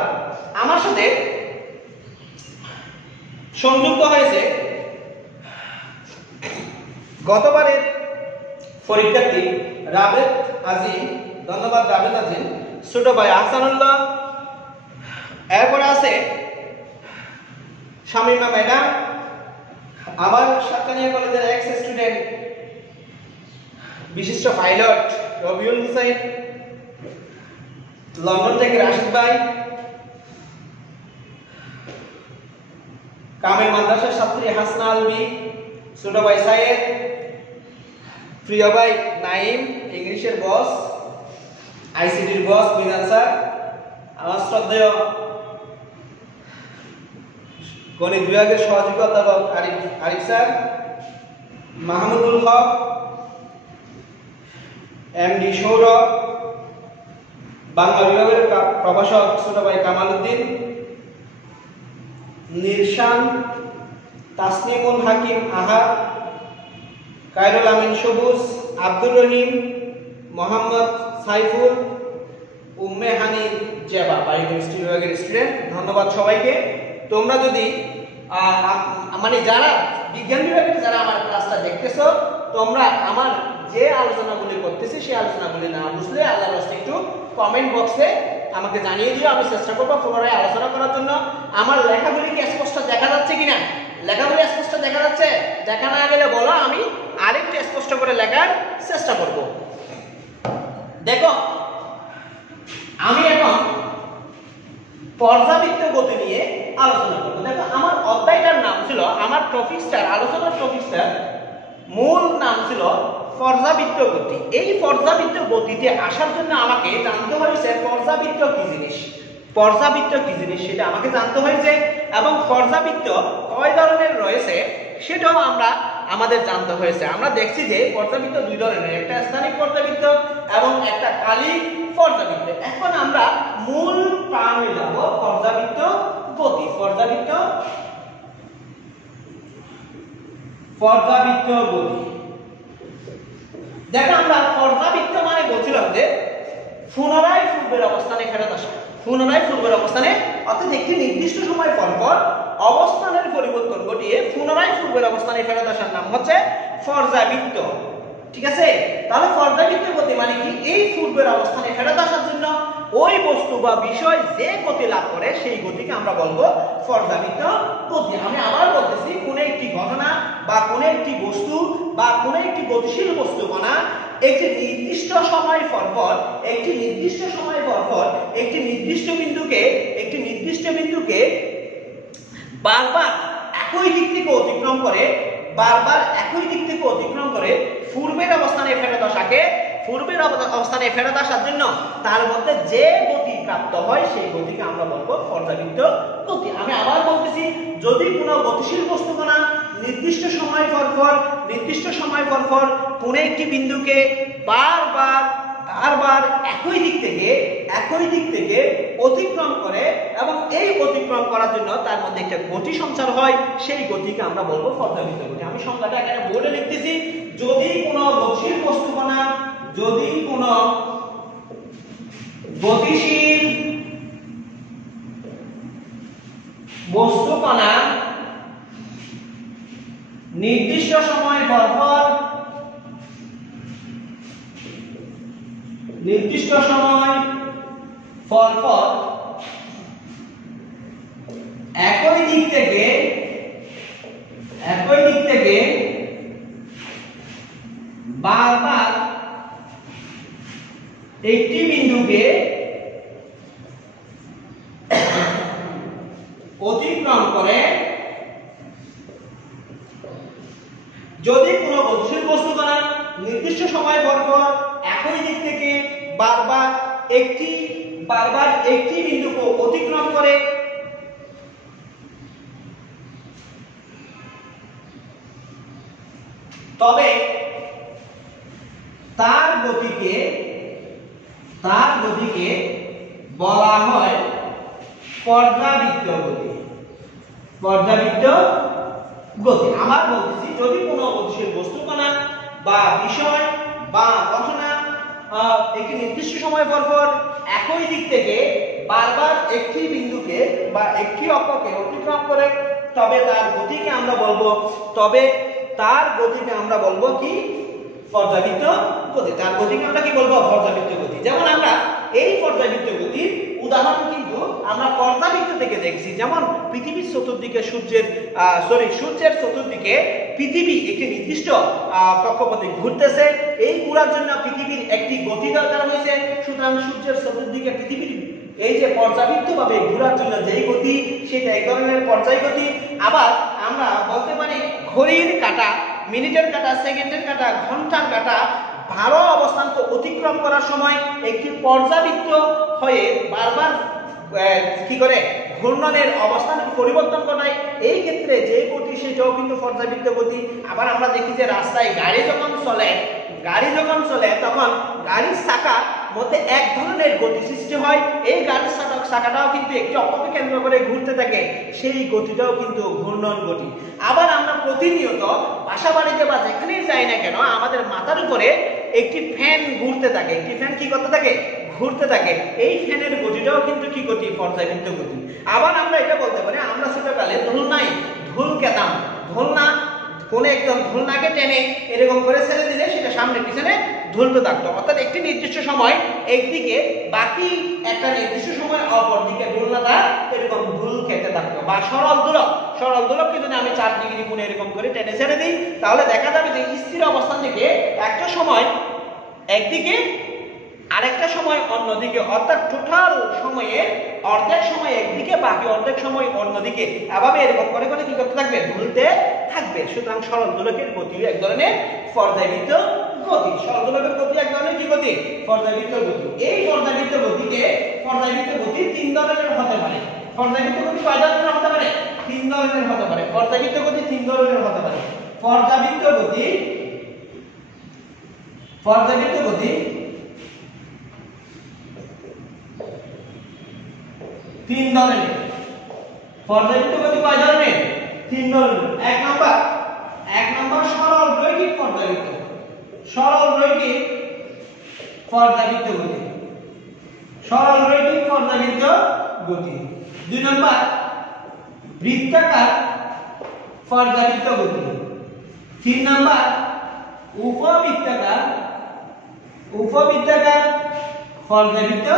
আমার সাথে সংযুক্ত হয়েছে গতবারের পরীক্ষার্থী রাবেদ আজিম, ধন্যবাদ রাবেদ আজিম, ছোট ভাই আহসানুল্লাহ, এরপরে আছে শামিমা ম্যাডাম, আবার সাতকানিয়া কলেজের এক্স স্টুডেন্ট বিশিষ্ট পাইলট রবিউল হুসাইন, লন্ডন থেকে রাশিদ ভাই, কামেল মাদ্রাসার ছাত্রী হাসনা আলভি, ছোট ভাই সাইয়েদ, প্রিয় ভাই নাইম, ইংলিশের বস, আইসিটির বস মিজান স্যার, আমার শ্রদ্ধেয় গণিত বিভাগের সহযোগী অধ্যাপক আরিফ স্যার, মাহমুদুল হক, এমডি সৌরভ, বাংলা বিভাগের প্রভাষক ছোট ভাই কামাল উদ্দিন, নিরশান, তাসনিমুল হাকিম আহা, কায়রুল আমিন সবুজ, আব্দুর রহিম, মোহাম্মদ সাইফুল, উম্মে হানি জেবা বায়োকেমিস্ট্রি বিভাগের স্টুডেন্ট, ধন্যবাদ সবাইকে। তোমরা যদি মানে যারা বিজ্ঞান বিভাগের যারা আমার ক্লাসটা দেখতেছো, তোমরা আমার যে আলোচনাগুলি করতেছি সেই আলোচনাগুলি না বুঝলে আল্লাহর রাস্তে একটু কমেন্ট বক্সে আমাকে জানিয়ে দিও, আমি চেষ্টা করবো পুনরায় আলোচনা করার জন্য। আমার লেখাগুলি কি স্পষ্ট দেখা যাচ্ছে কিনা? লেখাগুলি স্পষ্ট দেখা যাচ্ছে? দেখা না গেলে বলো, আমি আরেকটু স্পষ্ট করে লেখার চেষ্টা করব। দেখো, আমি এখন পর্যাবৃত্ত গতি নিয়ে আলোচনা করব। দেখো, আমার অধ্যায়টার নাম ছিল, আমার টপিকসটার আলোচনার টপিকসটার মূল নাম ছিল পর্যাবৃত্ত গতি। এই পর্যাবৃত্ত গতিতে আসার জন্য আমাকে জানতে হয়েছে পর্যাবৃত্ত কি জিনিস, পর্যাবৃত্ত কি জিনিস সেটা আমাকে জানতে হয়েছে, এবং পর্যাবৃত্ত কয় ধরনের রয়েছে সেটাও আমাদের জানতে হয়েছে। আমরা দেখছি যে পর্যাবৃত্ত দুই ধরনের, একটা স্থানিক পর্যাবৃত্ত এবং একটা কালিক পর্যাবৃত্ত। এখন আমরা মূল টার্মে যাব, পর্যাবৃত্ত গতি। পর্যাবৃত্ত গতি। দেখো, আমরা পর্যাবৃত্ত মানে বলছিলাম যে পুনরায় পূর্বের অবস্থানে ফেরত আসা, পুনরায় পূর্বের অবস্থানে, অর্থাৎ একটি নির্দিষ্ট সময় পর পর অবস্থানের পরিবর্তন ঘটিয়ে পুনরায় পূর্বের অবস্থানে ফেরত আসার নাম হচ্ছে পর্যাবৃত্ত। ঠিক আছে? তাহলে পর্যাবৃত্ত গতি মানে কি? এই পূর্বের অবস্থানে ফেরত আসার জন্য ওই বস্তু বা বিষয় যে গতি লাভ করে সেই গতিকে আমরা বলবো পর্যাবৃত্ত গতি। আমি আবার বলতেছি, কোন একটি ঘটনা বা কোন একটি বস্তু বা কোন একটি গতিশীল বস্তু কণা একটি নির্দিষ্ট সময় পর পর একটি নির্দিষ্ট বিন্দুকে বারবার একই দিক থেকে অতিক্রম করে পূর্বের অবস্থানে ফেরত আসার জন্য তার মধ্যে যে গতি প্রাপ্ত হয় সেই গতিকে আমরা বলবো পর্যাবৃত্ত গতি। আমি আবার বলতেছি, যদি কোনো গতিশীল বস্তু কণা নির্দিষ্ট সময় পর কোন একটি বিন্দুকে বারবার একই দিক থেকে অতিক্রম করে এবং এই অতিক্রম করার জন্য তার মধ্যে একটা গতি সঞ্চার হয়, সেই গতিকে আমরা বলবো পর্যাবৃত্ত গতি। আমি সংজ্ঞাটা এখানে বোর্ডে লিখতেছি। যদি কোনো গতিশীল বস্তু কণা নির্দিষ্ট সময় পর পর একই দিক থেকে বারবার একটি বিন্দুকে অতিক্রম করে, যদি কোনো গতিশীল বস্তু কণা নির্দিষ্ট সময় পর পর একই দিক থেকে বারবার একটি বিন্দুকে অতিক্রম করে তবে তার গতিকে বলা হয় পর্যাবৃত্ত গতি। আমার বলতেছি, যদি কোনো গতিশীল বস্তুকণা বা বিষয় বা ঘটনা একটি নির্দিষ্ট সময় পর একই দিক থেকে বারবার একটি বিন্দুকে বা একটি অক্ষকে অতিক্রম করে তবে তার গতিকে আমরা বলবো কি? পর্যাবৃত্ত গতি। তার গতিকে আমরা কি বলবো? পর্যাবৃত্ত গতি। যেমন আমরা এই পর্যাবৃত্ত গতির উদাহরণ কিন্তু আমরা পর্যাবৃত্ত থেকে দেখছি। যেমন পৃথিবীর চতুর্দিকে সূর্যের চতুর্দিকে পৃথিবী একটি নির্দিষ্ট কক্ষপথে ঘুরতেছে। এই ঘোরার জন্য পৃথিবীর একটি গতি দরকার হয়েছে। সুতরাং সূর্যের চতুর্দিকে পৃথিবীর এই যে পর্যাবৃত্তভাবে ঘোরার জন্য যেই গতি, সেটা এক ধরনের পর্যায় গতি। আবার আমরা বলতে পারি ঘড়ির কাঁটা, মিনিটের কাঁটা, সেকেন্ডের কাঁটা, ঘন্টার কাঁটা ভালো অবস্থানকে অতিক্রম করার সময় একটি পর্যাবৃত্ত হয়ে বারবার কি করে ঘূর্ণনের অবস্থান পরিবর্তন ঘটায়। এই ক্ষেত্রে যে গতি সেটাও কিন্তু পর্যাবৃত্ত গতি। আবার আমরা দেখি যে রাস্তায় গাড়ি যখন চলে তখন গাড়ির চাকা মধ্যে এক ধরনের গতি সৃষ্টি হয়। এই গাড়ির চাকাটাও কিন্তু একটি অক্ষকে কেন্দ্র করে ঘুরতে থাকে, সেই গতিটাও কিন্তু ঘূর্ণন গতি। আবার আমরা প্রতিনিয়ত বাসা বাড়িতে বা যেখানেই যাই না কেন আমাদের মাথার উপরে একটি ফ্যান ঘুরতে থাকে। একটি ফ্যান কি করতে থাকে? ঘুরতে থাকে। এই ফ্যানের গতিটাও কিন্তু কি গতি? পর্যাবৃত্ত গতি। আবার আমরা এটা বলতে পারি, আমরা ছোটকালে ঢোল খেতাম। কোন একজন ঢোলনাকে টেনে এরকম করে ছেড়ে দিলে সেটা সামনে পিছনে ঢুলতে থাকতো। অর্থাৎ একটি নির্দিষ্ট সময় একদিকে, বাকি একটা নির্দিষ্ট সময় অপর দিকে ঢোলনাটা এরকম ঢুল খেতে থাকতো। বা সরল দোলককে যদি আমি 4 ডিগ্রি কোণে এরকম করে টেনে ছেড়ে দিই, তাহলে দেখা যাবে যে স্থির অবস্থান থেকে একটা সময় একদিকে, আরেকটা সময় অন্যদিকে। অর্থাৎ টোটাল সময়ে অর্ধেক সময় একদিকে, বাকি অর্ধেক সময় অন্যদিকে। এভাবে এরকম করে কি করতে থাকবে? ঢুলতে থাকবে। সুতরাং সরল দোলকের গতি এক ধরনের পর্যাবৃত্ত গতি। সরল দোলকের গতি এক ধরনের কি গতি? পর্যাবৃত্ত গতি। এই পর্যাবৃত্ত গতি 3 ধরনের হতে পারে। পর্যাবৃত্ত গতি কয় ধরনের হতে পারে? 3 ধরনের হতে পারে। পর্যাবৃত্ত গতি 3 ধরনের হতে পারে। পর্যাবৃত্ত গতি 3 ধরনের। পর্যাবৃত্ত গতি কয় ধরনের? 3 ধরনের। এক নম্বর সরল রৈখিক পর্যাবৃত্ত গতি। 2 নম্বর বৃত্তাকার পর্যাবৃত্ত গতি। 3 নম্বর উপবৃত্তাকার পর্যাবৃত্ত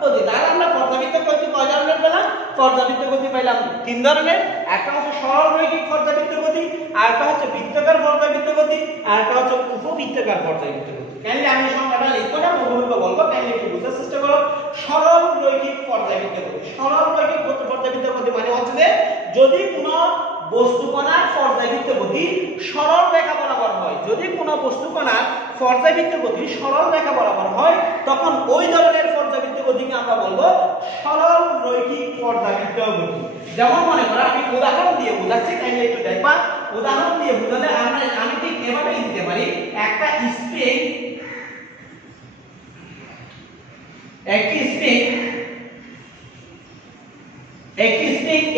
গতি। তাহলে আমরা পর্যাবৃত্ত গতি কয় ধরনের পেলাম? পর্যাবৃত্ত গতি পেলাম 3 ধরনের। একটা হচ্ছে সরল রৈখিক পর্যাবৃত্ত গতি, আরেকটা হচ্ছে বৃত্তাকার পর্যাবৃত্ত গতি, আরেকটা হচ্ছে উপবৃত্তাকার পর্যাবৃত্ত গতি। কাইন্ডলি আমি সংজ্ঞাটা লিখবো না, মুখে বলবো, কাইন্ডলি একটু বোঝার চেষ্টা করো। সরল রৈখিক পর্যাবৃত্ত গতি মানে হচ্ছে যে যদি কোনো বস্তুকণার পর্যাবৃত্ত গতি সরল রেখা বরাবর হয়, তখন ওই ধরনের পর্যাবৃত্ত গতিকে আমরা বলবো সরল রৈখিক পর্যাবৃত্ত গতি। যেমন মনে করো, আমি উদাহরণ দিয়ে বোঝাচ্ছি, কাইন্ডলি একটু দেখবা। উদাহরণ দিয়ে বোঝালে আমি ঠিক এভাবেই দিতে পারি। একটা স্প্রিং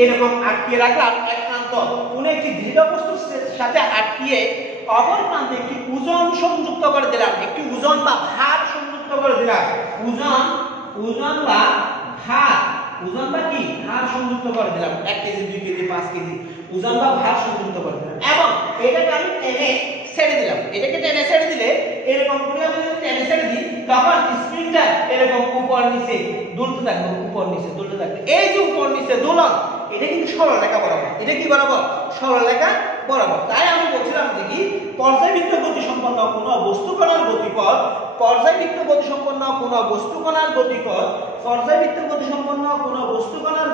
এরকম আটকিয়ে রাখলাম এক প্রান্ত কোন একটি দৃঢ় বস্তুর সাথে আটকিয়ে অপর প্রান্তে একটি ওজন সংযুক্ত করে দিলাম, একটি ওজন বা ভার সংযুক্ত করে দিলাম। ওজন বা ভার সংযুক্ত করে দিলাম। 1 কেজি, 2 কেজি, 5 কেজি ওজন বা ভার সংযুক্ত করে দিলাম। এবং এটাকে আমি টেনে ছেড়ে দিলাম। এটাকে টেনে ছেড়ে দিলে এরকম করে আমি যদি টেনে ছেড়ে দিই, তখন স্প্রিংটা এরকম উপর নিচে দুলতে থাকবে। এই যে উপর নিচে দোলন, এটা কিন্তু সরলরেখা বরাবর। এটা কি বরাবর? সরলরেখা বরাবর। তাই আমি বলছিলাম যে কি পর্যাবৃত্ত গতি সম্পন্ন কোন বস্তুকণার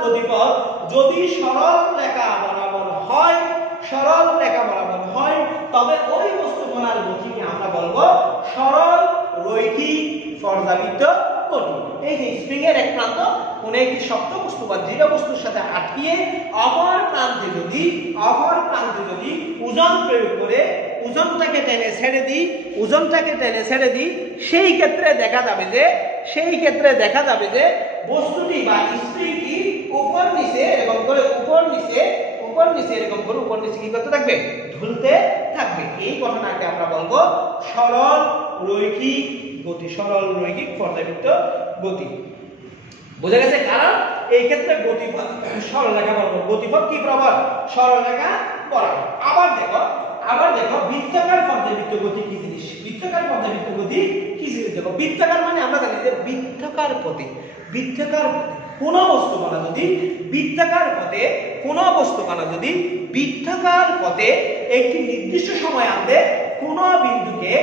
গতিপথ যদি সরল রেখা বরাবর হয়, তবে ওই বস্তুকণার গতিকে আমরা বলবো সরল রৈখিক পর্যাবৃত্ত গতি। এই যে স্প্রিং এর এক প্রান্ত কোনো একটি শক্ত বস্তু বা দৃঢ় বস্তুর সাথে আটকিয়ে অপর প্রান্তে যদি ওজন প্রয়োগ করে ওজনটাকে টেনে ছেড়ে দিই সেই ক্ষেত্রে দেখা যাবে যে বস্তুটি বা স্প্রিংটি উপর নিচে এরকম করে উপর নিচে কি করতে থাকবে, ঝুলতে থাকবে। এই ঘটনাকে আমরা বলবো সরল রৈখিক পর্যাবৃত্ত গতি। বোঝা গেছে? কারণ এই ক্ষেত্রে গতিপথ সরলরেখা বরাবর, গতিপথ কি বরাবর? সরলরেখা বরাবর। আবার দেখো বৃত্তাকার পর্যাবৃত্ত গতি কি জিনিস? দেখো বৃত্তাকার মানে আমরা জানি যে বৃত্তাকার পথে কোনো বস্তুকণা যদি বৃত্তাকার পথে একটি নির্দিষ্ট সময় আনতে কোনো বিন্দুকে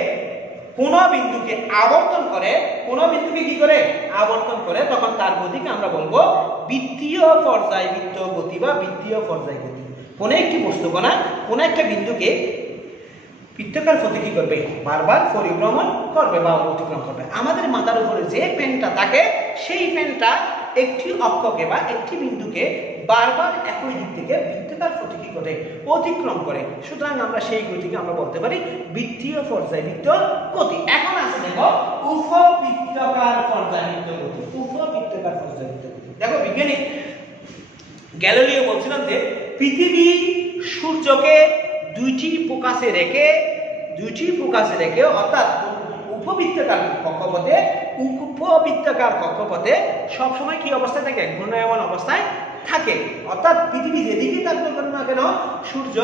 আবর্তন করে, তখন তার গতিকে আমরা বলবো বৃত্তীয় পর্যায়বৃত্ত গতি বা বৃত্তীয় পর্যায় গতি। কোন একটি বস্তুকণা কোন একটা বিন্দুকে বৃত্তাকার পথে কি করবে? বারবার পরিভ্রমণ করবে বা অতিক্রম করবে। আমাদের মাথার উপরে যে পেনটা থাকে সেই পেনটা একটি অক্ষকে বা একটি বিন্দুকে বারবার একই দিক থেকে বৃত্তাকার পথে কি করে? অতিক্রম করে। সুতরাং আমরা সেই গতিকে আমরা বলতে পারি বৃত্তীয় পর্যায়বৃত্ত গতি। এখন আছে দেখো উপবৃত্তাকার পর্যায়বৃত্ত গতি। দেখো বিজ্ঞানী গ্যালিলিও বলছিলেন যে পৃথিবী সূর্যকে দুইটি ফোকাসে রেখে অর্থাৎ উপবৃত্তাকার কক্ষপথে সবসময় কি অবস্থায় থাকে? ঘূর্ণায়মান অবস্থায় থাকে। অর্থাৎ পৃথিবী যেদিকে থাকবে না কেন সূর্য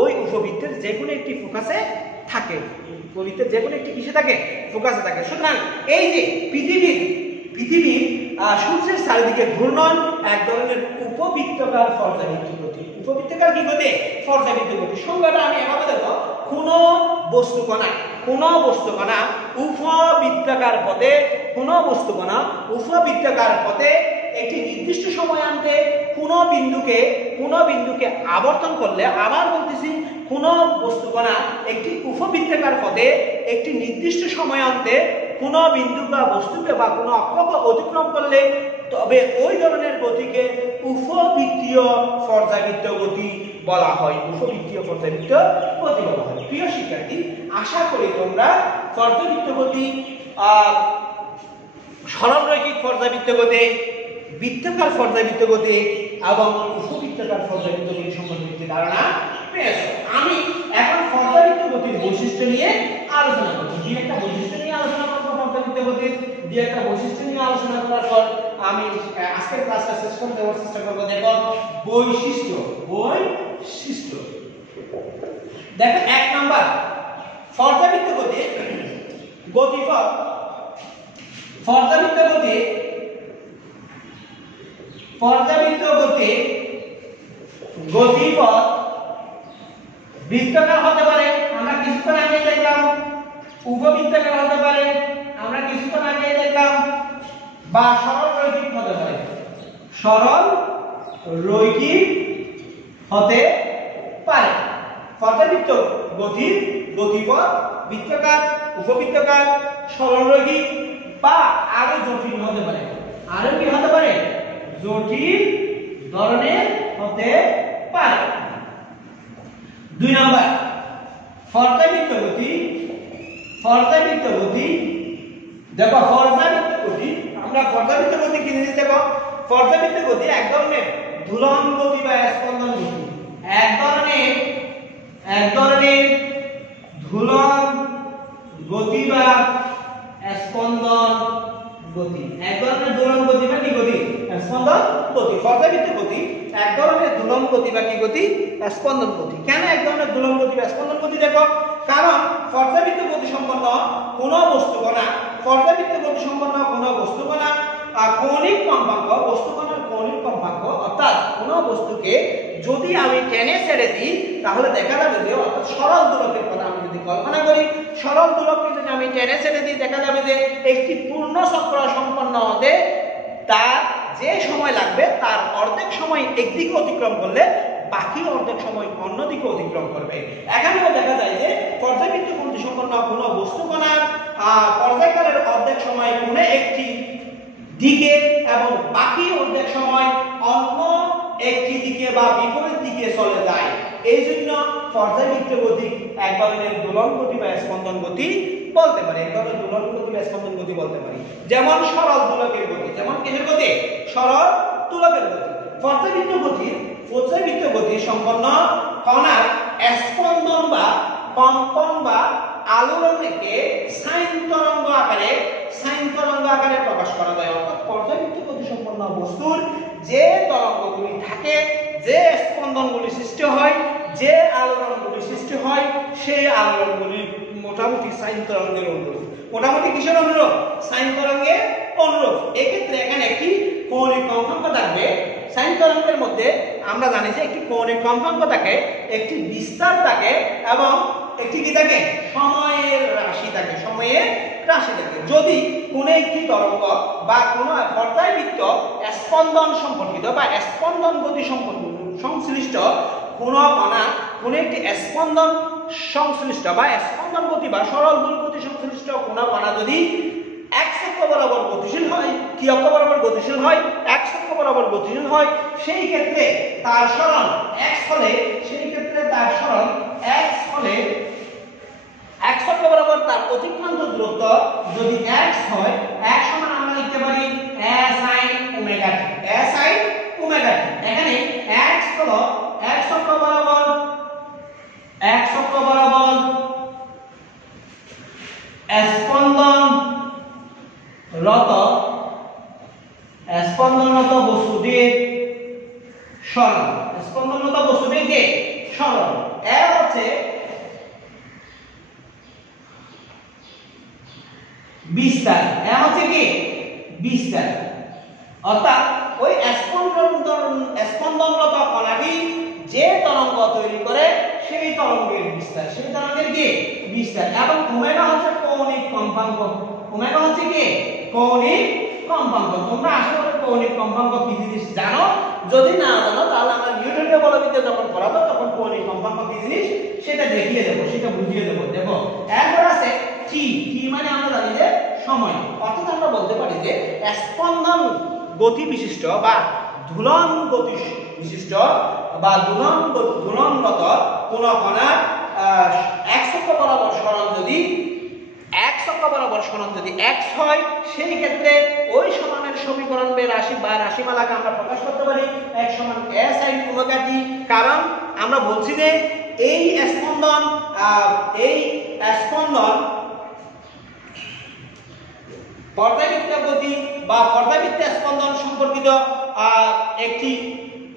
ওই উপবৃত্তের যে কোনো একটি ফোকাসে থাকে, ফোকাসে থাকে। সুতরাং এই যে পৃথিবীর সূর্যের চারিদিকে ঘূর্ণন এক ধরনের উপবৃত্তাকার পর্যাবৃত্ত গতি। উপবৃত্তাকার কি গতি? পর্যাবৃত্ত গতি। সংজ্ঞাটা আমি এভাবে দেখো, কোন বস্তুকণা উপবৃত্তাকার পথে একটি নির্দিষ্ট সময়ান্তে কোন বিন্দুকে আবর্তন করলে, আবার বলতেছি কোন বস্তুকণা একটি উপবৃত্তাকার পথে একটি নির্দিষ্ট সময়ান্তে কোন বিন্দু বা বস্তুকে বা কোন অক্ষকে অতিক্রম করলে তবে ওই ধরনের গতিকে উপবৃত্তীয় পর্যাবৃত্ত গতি বলা হয়। প্রিয় শিক্ষার্থী, আশা করি তোমরা পর্যাবৃত্ত গতি, সরলরৈখিক পর্যাবৃত্ত গতি, বৃত্তাকার পর্যাবৃত্ত গতি এবং উপবৃত্তাকার পর্যাবৃত্ত গতি সম্বন্ধে ধারণা পেয়েছো। আমি এখন পর্যাবৃত্ত গতির বৈশিষ্ট্য নিয়ে আলোচনা করব। করার পর আমি আজকের ক্লাসটা শেষ করে দেওয়ার চেষ্টা করব। দেখো বৈশিষ্ট্য। দেখো 1 নাম্বার পর্যাবৃত্ত গতি গতিপথ। পর্যাবৃত্ত গতি গতিপথ বৃত্তাকার হতে পারে, আমরা কিছুক্ষণ আগে দেখলাম। উপবৃত্তাকার হতে পারে, আমরা কিছুক্ষণ আগে দেখলাম। বা সরল রৈখিক হতে পারে। পর্যাবৃত্ত গতির গতিপথ বৃত্তাকার, উপবৃত্তাকার, সরল রৈখিক বা আরো জটিল হতে পারে। আরো কি হতে পারে? জটিল ধরনের হতে পারে। 2 নাম্বার পর্যাবৃত্ত গতি। দেখো পর্যাবৃত্ত গতি, আমরা পর্যাবৃত্ত গতি কি জিনিস দেখো? পর্যাবৃত্ত গতি এক ধরনের দুলন গতি বা স্পন্দন গতি। এক ধরনের দুলন গতি বা স্পন্দন গতি। এক ধরনের দোলন গতি বা কি গতি? স্পন্দন গতি। পর্যাবৃত্ত গতি এক ধরনের দোলন গতি বা কি গতি? স্পন্দন গতি। কেন এক ধরনের দোলন গতি বা স্পন্দন গতি? দেখো, কারণ পর্যাবৃত্ত গতি সম্পন্ন কোন বস্তুকণা কৌণিক কম্পাঙ্ক, বস্তুকণার কৌণিক কম্পাঙ্ক, অর্থাৎ কোন বস্তুকে যদি আমি টেনে ছেড়ে দিই তাহলে দেখা যাবে যে, অর্থাৎ সরল দোলকের কথা আমি যদি কল্পনা করি, সরল দোলককে যদি আমি টেনে ছেড়ে দিই দেখা যাবে যে একটি পূর্ণ চক্র সম্পন্ন হতে তার যে সময় লাগবে তার অর্ধেক সময় একদিকে অতিক্রম করলে বাকি অর্ধেক সময় অন্যদিকে অতিক্রম করবে। এখানেও দেখা যায় যে পর্যাবৃত্ত গতি গতি সম্পন্ন কোনো বস্তু কণার পর্যায়কালের অর্ধেক সময় কোনো একটি দিকে এবং বাকি অর্ধেক সময় অন্য একটি দিকে বা বিপরীত দিকে চলে যায়। এই জন্য পর্যায়বৃত্ত গতি এক ধরনের দোলন গতি বা স্পন্দন গতি বলতে পারি, এক ধরনের দোলন গতি বা স্পন্দন গতি বলতে পারি। যেমন সরল দোলকের গতি, যেমন কিসের গতি? সরল দোলকের গতি। পর্যায়বৃত্ত গতি সম্পন্ন কণার স্পন্দন বা কম্পন বা আলোড়নকে সাইন তরঙ্গ আকারে প্রকাশ করা যায়। অর্থাৎ পর্যায়বৃত্ত গতি সম্পন্ন বস্তুর যে তরঙ্গগুলি থাকে, যে স্পন্দনগুলি সৃষ্টি হয়, যে আলোড়নগুলি সৃষ্টি হয়, সেই আলোড়নগুলি মোটামুটি সাইন তরঙ্গের অনুরূপ। মোটামুটি কিসের অনুরূপ? সাইন তরঙ্গের অনুরূপ। এক্ষেত্রে এখানে একটি কৌণিক কম্পাঙ্ক থাকবে। সাইন তরঙ্গের মধ্যে আমরা জানি যে একটি কৌণিক কম্পাঙ্ক থাকে, একটি বিস্তার থাকে এবং একটি কি থাকে? সময়ের রাশি থাকে। যদি কোনো একটি তরঙ্গ বা কোনো পর্যায়বৃত্ত স্পন্দন সম্পর্কিত বা স্পন্দন গতি সংশ্লিষ্ট কোনো কণা, কোনো একটি স্পন্দন সংশ্লিষ্ট বা স্পন্দন গতি বা সরল দোলক গতি সংশ্লিষ্ট কোনো কণা যদি x অক্ষ বরাবর গতিশীল হয়, কি অক্ষ বরাবর গতিশীল হয়? x অক্ষ বরাবর গতিশীল হয়, সেই ক্ষেত্রে তার সরণ x হলে, x অক্ষ বরাবর তার অতিক্রান্ত দূরত্ব যদি x হয়, x সমান আমরা লিখতে পারি a sin ওমেগা t, এখানে x হলো x অক্ষ বরাবর স্পন্দনরত বস্তুটির সরণ, এ হচ্ছে বিস্তার, অর্থাৎ ওই স্পন্দনরত কণাটি যে তরঙ্গ তৈরি করে সেই তরঙ্গের বিস্তার, এবং ওমেগা হচ্ছে কৌণিক কম্পাঙ্ক। তোমরা আশা করি কৌণিক কম্পাঙ্ক কি জিনিস জানো। যদি না জানো তাহলে আমরা নিউটনের বলবিদ্যা যখন পড়াবো তখন কৌণিক কম্পাঙ্ক কি জিনিস সেটা দেখিয়ে দেবো, সেটা বুঝিয়ে দেবো। দেখো এরপর আছে টি মানে আমরা জানি যে সময়। অর্থাৎ আমরা বলতে পারি যে স্পন্দন গতি বিশিষ্ট বা দোলন গতি বিশিষ্ট বা দোলনগত কোন কণার x অক্ষ বরাবর সরণ যদি x হয়, সেই ক্ষেত্রে ওই সমানের সমীকরণ বা রাশিমালাকে আমরা প্রকাশ করতে পারি x সমান a sin ওমেগা t। কারণ আমরা বলছি যে এই স্পন্দন পর্যায়বৃত্ত গতি বা পর্যায়বৃত্ত স্পন্দন সম্পর্কিত একটি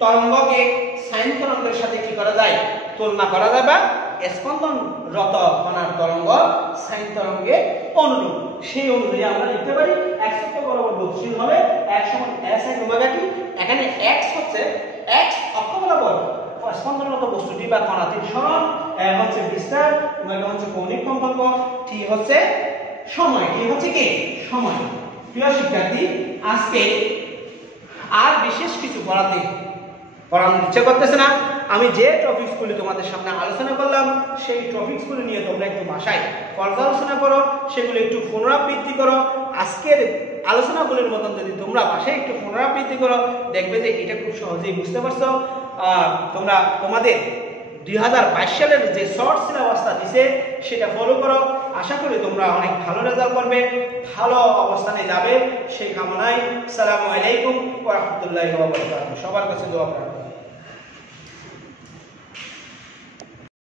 তরঙ্গকে সাইন তরঙ্গের সাথে কি করা যায়? তুলনা করা যায়, বা স্পন্দনরত কণার তরঙ্গ সাইন তরঙ্গে অনুরূপ। সেই অনুযায়ী আমরা লিখতে পারি x অক্ষ বরাবর গতিশীল হলে x সমান a sin ওমেগা t। এখানে x হচ্ছে x অক্ষ বরাবর স্পন্দনরত বস্তুটি বা কণাটির সরণ, a হচ্ছে বিস্তার, ওমেগা হচ্ছে কৌণিক কম্পাঙ্ক, t হচ্ছে সময়। প্রিয় শিক্ষার্থী, আজকে আর বিশেষ কিছু পড়ানোর ইচ্ছা করতেছে না। আমি যে টপিকসগুলি তোমাদের সামনে আলোচনা করলাম সেই টপিকসগুলি নিয়ে তোমরা একটু বাসায় পর্যালোচনা করো, সেগুলো একটু পুনরাবৃত্তি করো। আজকের আলোচনাগুলির মতন যদি তোমরা বাসায় একটু পুনরাবৃত্তি করো, দেখবে যে এটা খুব সহজেই বুঝতে পারছো। তোমরা তোমাদের 2022 সালের যে শর্ট সিলেবাসটা দিছে সেটা ফলো করো। আশা করি তোমরা অনেক ভালো রেজাল্ট করবে, ভালো অবস্থানে যাবে, সেই কামনায়। আসসালামু আলাইকুম ওয়া রাহমাতুল্লাহি ওয়া বারাকাতুহু। সবার কাছে দোয়া